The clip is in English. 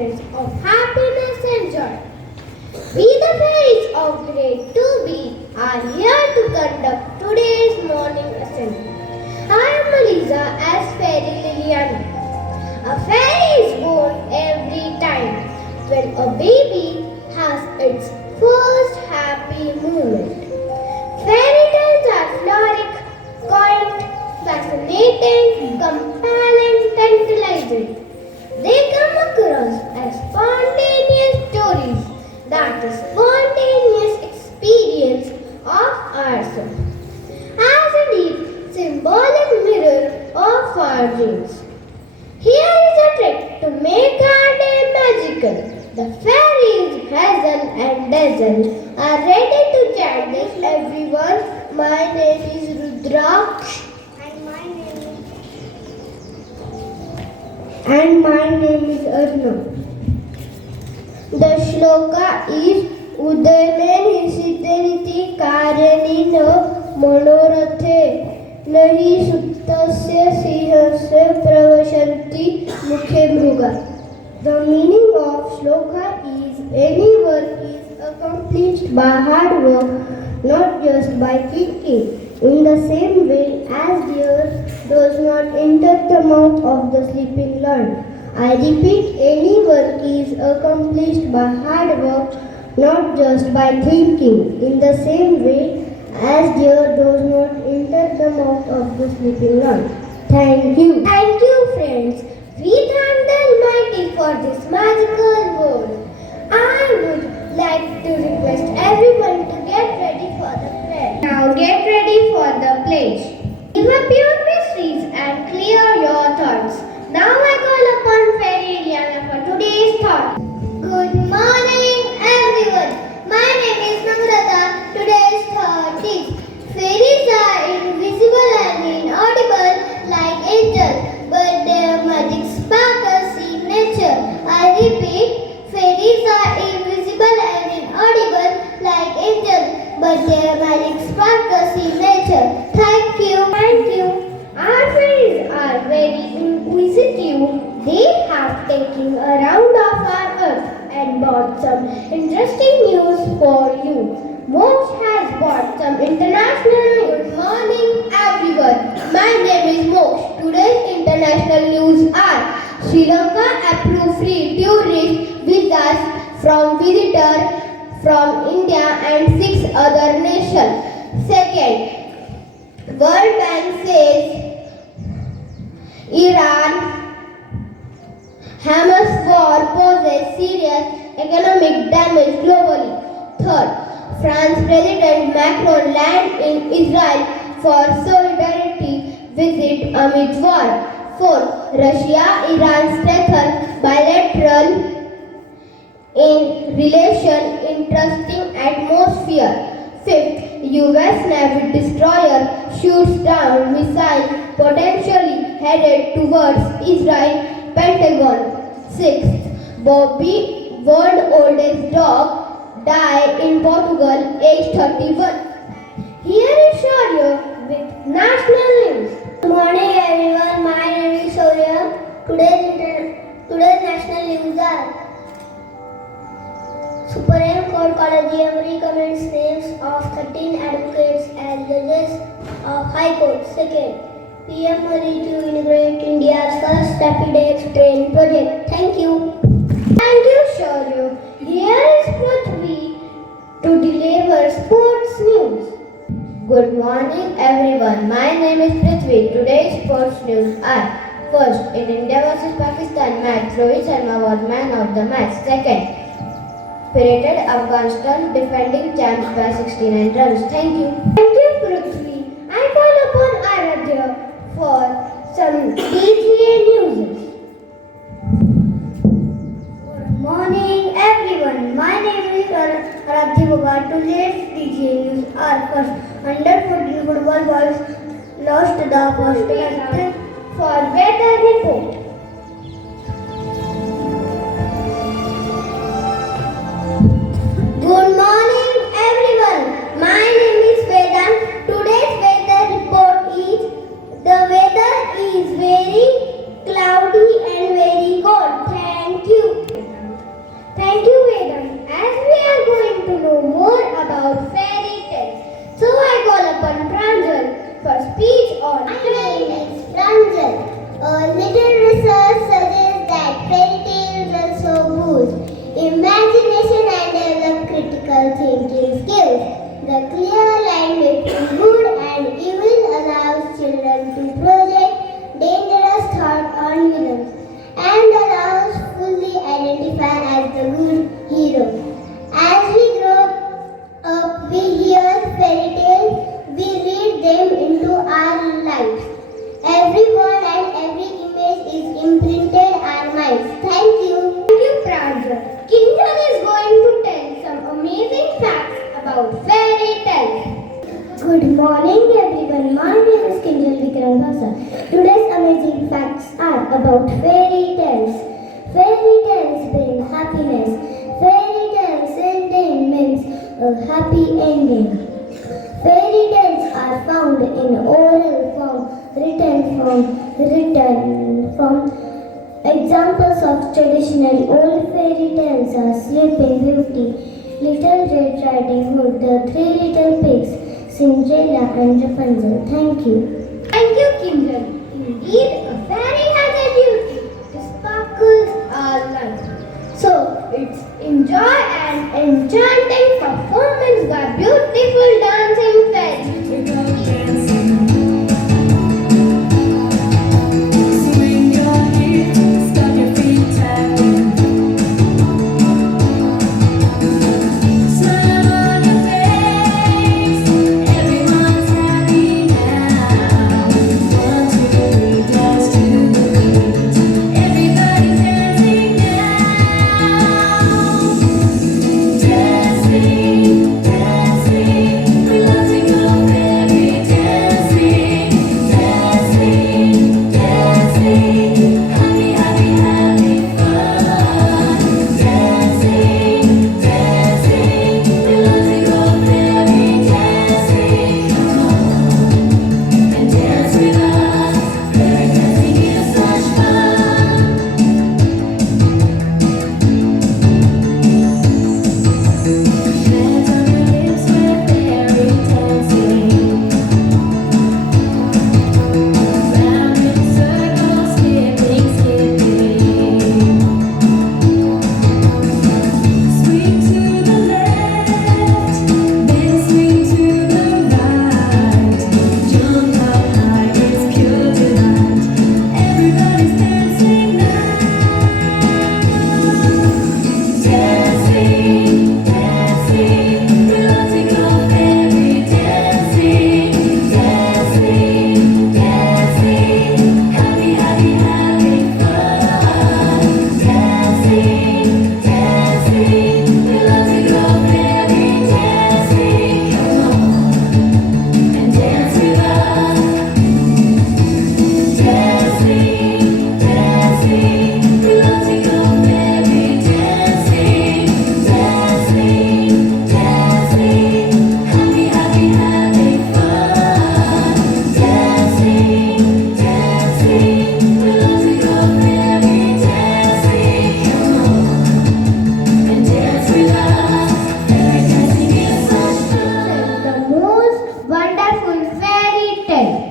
essence of happiness and joy. We, the fairies of grade 2B, are here to conduct today's morning assembly. I am Melissa as Fairy Liliana. A fairy is born every time when a baby has its first happy moment. Fairy tales are florid, quaint, fascinating, compelling, tantalizing. They come across as spontaneous stories that the spontaneous experience of ourselves, as a deep symbolic mirror of our dreams. Here is a trick to make our day magical. The fairies Hazel and Dazzle are ready to chant this, everyone. My name is Rudraksh. And my name is Arnav. The shloka is Udamen Hisitaniti Karyanina Manorathe Nahi Suttasya Sihasya Pravashanti Mukhe Mruga. The meaning of shloka is any work is accomplished by hard work, not just by thinking. In the same way as deer does not enter the mouth of the sleeping lion. I repeat, any work is accomplished by hard work, not just by thinking. In the same way as deer does not enter the mouth of the sleeping lion. Thank you. Thank you, friends. We thank the Almighty for this magical world. I would like to request everyone to get ready for the prayer. Now get ready for the pledge. Give up your mysteries and clear your thoughts. Now I call upon Fairy Liliana for today's thought. Good morning, everyone. My name is Namrata. Today's thought is fairies are invisible and inaudible like angels, but their magic sparkles in nature. I repeat, fairies are invisible and inaudible like angels, but their magic sparkles in nature. Thank you. Thank you. Our fairies are very inquisitive. They have taken a round of our earth and brought some interesting news for you. Mox has brought some international news. Good morning, everyone. My name is Mox. Today's international news are Sri Lanka approve free tourist visas from visitors from India and 6 other nations. Second, World Bank says Iran-Hamas war poses serious economic damage globally. Third, France President Macron lands in Israel for solidarity visit amid war. Fourth, Russia-Iran strengthens bilateral relation interesting atmosphere. Fifth, US Navy destroyer shoots down missile potentially headed towards Israel Pentagon. Sixth, Bobby, world oldest dog, died in Portugal, age 31. Here is Shaurya with national news. Good morning, everyone. My name is Shaurya. Today's national news are Supreme Court Collegium recommends names of 13 advocates as judges of High Court. Second, PM Modi to inaugurate India's first rapid X train project. Thank you. Thank you, Shaurya. Here is Prithvi to deliver sports news. Good morning, everyone. My name is Prithvi. Today's sports news are: first, in India vs Pakistan match, Rohit Sharma was man of the match. Second, spirited Afghanistan defending champs by 69 runs. Thank you. Thank you, Prithvi. I call upon Aradhya for some DGA news. Good morning, everyone. My name is Aradhya Baba. Today's DGA news are first, under 14 football boys lost the first match. For weather report. Good morning, everyone. My name is Vedant. Today's weather report is the weather is very cloudy and very cold. Thank you. reading skills. The clear line between good and evil allows children to project dangerous thoughts on villains and allows fully identify as the good hero. As we grow up, we hear fairy tales, we read them into our lives. Every word and every image is imprinted our minds. Thank you. Thank you, Pradya. Kinjal is going to tell some amazing facts about fairy tales. Good morning everyone, my name is Kinjal Vikram Bhasa. Today's amazing facts are about fairy tales. Fairy tales bring happiness. Fairy tales ending means a happy ending. Fairy tales are found in oral form, written form. Examples of traditional old fairy tales are Sleeping Beauty, Little Red Riding Hood, The Three Little Pigs, Cinderella and Rapunzel. Thank you. Thank you, Kinjal. Indeed, a fairy has a duty to sparkle our life. So, it's enjoy an enchanting performance by beautiful dancing fairies. Swing your hips, stomp your feet, tapping. Smile on your face, everyone's happy now. 1, 2, 3, dance to the beat. Everybody's dancing now. Dancing, dancing, we love to go fairy dancing. Dancing, dancing, happy, happy, happy fun. Dancing, dancing, we love to go fairy dancing. Come on and dance with us. Fairy dancing is such fun. Hands on your lips, we're fairy dancing. Round in circles, skipping, skipping. Swing to the left, then swing to the right. Jump up high, it's pure delight. Everybody's dancing now. Dancing, dancing, we love to go fairy dancing. Dancing, dancing, happy, happy, happy fun. Dancing, dancing, we love to go fairy dancing. Come on and dance with us. Dancing, dancing, we love to go fairy dancing. Dancing, dancing, happy, happy, happy fun. Dancing, dancing, we love to go fairy dancing. Come on and dance with us. Fairy dancing is such fun. The most wonderful fairy tale.